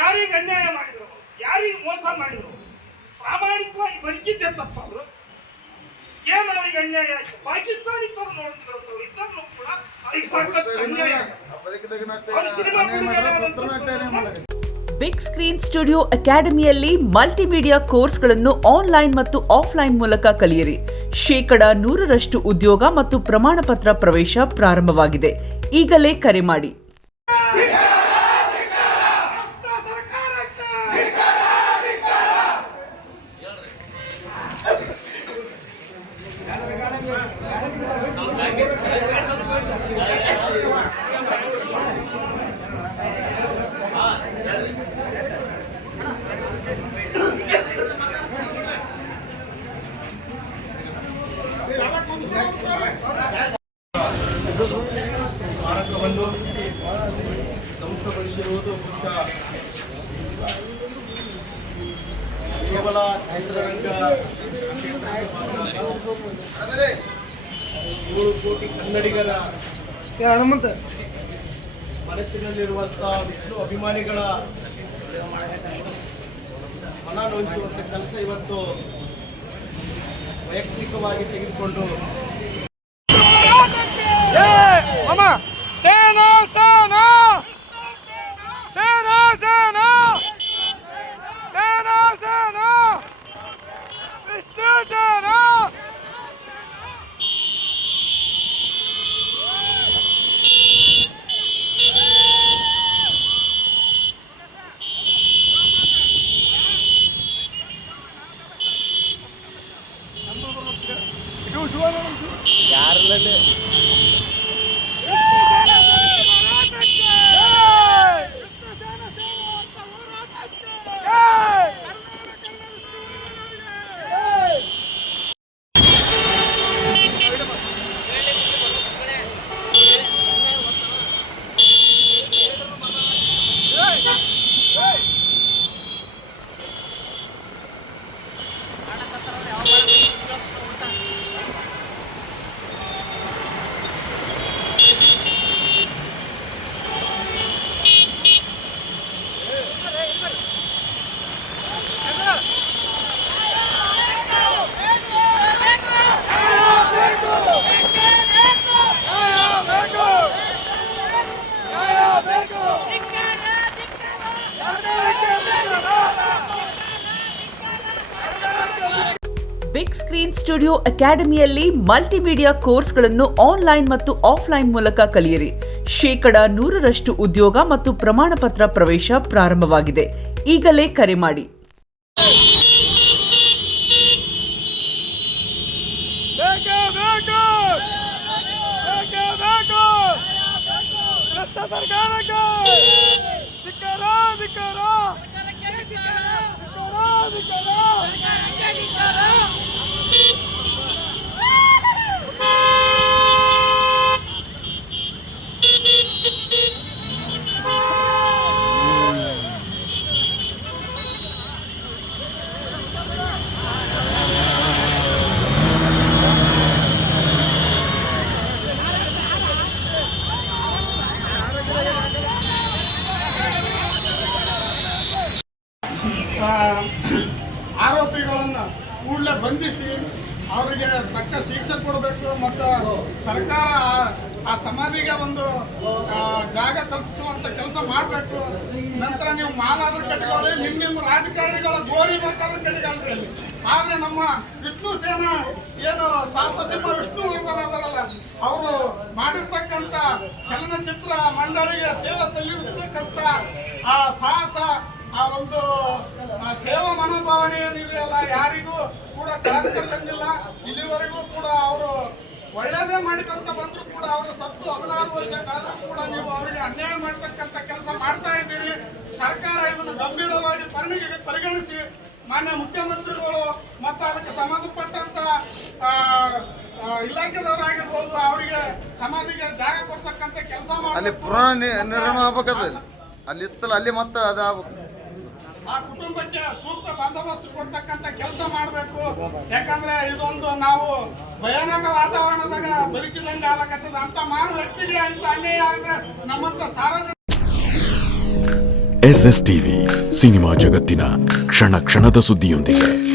ಯಾರಿಗೆ ಅನ್ಯಾಯ ಮಾಡಿದ್ರು, ಯಾರಿಗೆ ಮೋಸ ಮಾಡಿದ್ರು, ಪ್ರಾಮಾಣಿಕವಾಗಿ ಬದುಕಿದ್ದೆ ತಪ್ಪ ಅವರು. ಏನು ಅವರಿಗೆ ಅನ್ಯಾಯ ಆಯ್ತು? ಪಾಕಿಸ್ತಾನಿ ತರ ನೋಡ್ತಿರೋದು ಇದ್ದನ್ನು ಕೂಡ ಅವರಿಗೆ ಸಾಕಷ್ಟು ಅನ್ಯಾಯ. ಬಿಗ್ ಸ್ಕ್ರೀನ್ ಸ್ಟುಡಿಯೋ ಅಕಾಡೆಮಿಯಲ್ಲಿ ಮಲ್ಟಿಮೀಡಿಯಾ ಕೋರ್ಸ್ಗಳನ್ನು ಆನ್ಲೈನ್ ಮತ್ತು ಆಫ್ಲೈನ್ ಮೂಲಕ ಕಲಿಯಿರಿ. 100% ಉದ್ಯೋಗ ಮತ್ತು ಪ್ರಮಾಣ ಪತ್ರ ಪ್ರವೇಶ ಪ್ರಾರಂಭವಾಗಿದೆ. ಈಗಲೇ ಕರೆ ಮಾಡಿ. ಸ್ಮಾರಕವನ್ನು ಧ್ವಂಸಗೊಳಿಸಿರುವುದು ಕೇವಲ ಚಿತ್ರರಂಗ ಕ್ಷೇತ್ರಕ್ಕೆ 3 ಕೋಟಿ ಕನ್ನಡಿಗರ ಮನಸ್ಸಿನಲ್ಲಿರುವಂತಹ ವಿಷ್ಣು ಅಭಿಮಾನಿಗಳ ಮನ ನೋಯಿಸುವಂಥ ಕೆಲಸ ಇವತ್ತು ವೈಯಕ್ತಿಕವಾಗಿ ತೆಗೆದುಕೊಂಡು ಸೇನಾ ಸೇನಾ ಸೇನಾ ಸೇನಾ ಸೇನಾ ಸೇನಾ ವಿಷ್ಣು ಸೇನಾ ಯಾರಲ್ಲಿ ಬಿಗ್ ಸ್ಕ್ರೀನ್ ಸ್ಟುಡಿಯೋ ಅಕಾಡೆಮಿಯಲ್ಲಿ ಮಲ್ಟಿಮೀಡಿಯಾ ಕೋರ್ಸ್ಗಳನ್ನು ಆನ್ಲೈನ್ ಮತ್ತು ಆಫ್ಲೈನ್ ಮೂಲಕ ಕಲಿಯಿರಿ. 100% ಉದ್ಯೋಗ ಮತ್ತು ಪ್ರಮಾಣ ಪತ್ರ ಪ್ರವೇಶ ಪ್ರಾರಂಭವಾಗಿದೆ. ಈಗಲೇ ಕರೆ ಮಾಡಿ. ಆರೋಪಿಗಳನ್ನು ಕೂಡಲೇ ಬಂಧಿಸಿ ಅವರಿಗೆ ತಕ್ಕ ಶಿಕ್ಷೆ ಕೊಡಬೇಕು ಮತ್ತು ಸರ್ಕಾರ ಆ ಸಮಾಧಿಗೆ ಒಂದು ಜಾಗ ಕಲ್ಪಿಸುವಂಥ ಕೆಲಸ ಮಾಡಬೇಕು. ನಂತರ ನೀವು ಮಾಲಾದರೂ ಕಟ್ಟಿಕೊಳ್ಳಿ, ನಿಮ್ಮ ರಾಜಕಾರಣಿಗಳ ಗೋರಿ ಬೇಕಾದ್ರೂ ಕಟ್ಟಿಕೊಳ್ಳಿ. ಆದರೆ ನಮ್ಮ ವಿಷ್ಣು ಸೇನಾ ಏನು ಸಾಹಸಸಿಂಹ ವಿಷ್ಣು ವರ್ಧನ್ ಅವರು ಮಾಡಿರ್ತಕ್ಕಂಥ ಚಲನಚಿತ್ರ ಮಂಡಳಿಗೆ ಸೇವೆ ಸಲ್ಲಿಸತಕ್ಕಂಥ ಆ ಸಾಹಸ, ಆ ಒಂದು ಸೇವಾ ಮನೋಭಾವನೆ ಏನಿದೆಯಲ್ಲ, ಯಾರಿಗೂ ಕೂಡ ಕಳೆದುಕೊಂಡಿಲ್ಲ. ಇಲ್ಲಿವರೆಗೂ ಕೂಡ ಅವರು ಒಳ್ಳೆಯದೇ ಮಾಡಿಕೊಂತ ಬಂದರೂ ಕೂಡ ಅವರು ಸತ್ತು 16 ವರ್ಷ ಕಾದರೂ ಕೂಡ ನೀವು ಅವರಿಗೆ ಅನ್ಯಾಯ ಮಾಡ್ತಕ್ಕಂಥ ಕೆಲಸ ಮಾಡ್ತಾ ಇದ್ದೀರಿ. ಸರ್ಕಾರ ಇದನ್ನು ಗಂಭೀರವಾಗಿ ಪರಿಗಣಿಸಿ ಮಾನ್ಯ ಮುಖ್ಯಮಂತ್ರಿಗಳು ಮತ್ತು ಅದಕ್ಕೆ ಸಂಬಂಧಪಟ್ಟಂತ ಇಲಾಖೆದವರಾಗಿರ್ಬೋದು ಅವರಿಗೆ ಸಮಾಧಿಗೆ ಜಾಗ ಕೊಡ್ತಕ್ಕಂಥ ಕೆಲಸ ಮಾಡಿ ಅಲ್ಲಿ ಮತ್ತೆ ಆ ಕುಟುಂಬಕ್ಕೆ ಸೂಕ್ತ ಬಂದೋಬಸ್ತ್ ಕೊಡ್ತಕ್ಕಂಥ ಕೆಲಸ ಮಾಡಬೇಕು. ಯಾಕಂದ್ರೆ ಇದೊಂದು ನಾವು ಭಯಾನಕ ವಾತಾವರಣದಾಗ ಬದುಕಿದಂಗೆ ಆಗಕತ್ತದ. ಅಂತ ಮಾನವ ವ್ಯಕ್ತಿಗೆ ಅಂತ ಅನ್ಯಾಯ ಆದ್ರೆ ನಮ್ಮಂತ ಸಾರ್ವಜನಿಕ SS ಟಿವಿ ಸಿನಿಮಾ ಜಗತ್ತಿನ ಕ್ಷಣ ಕ್ಷಣದ ಸುದ್ದಿಯೊಂದಿಗೆ.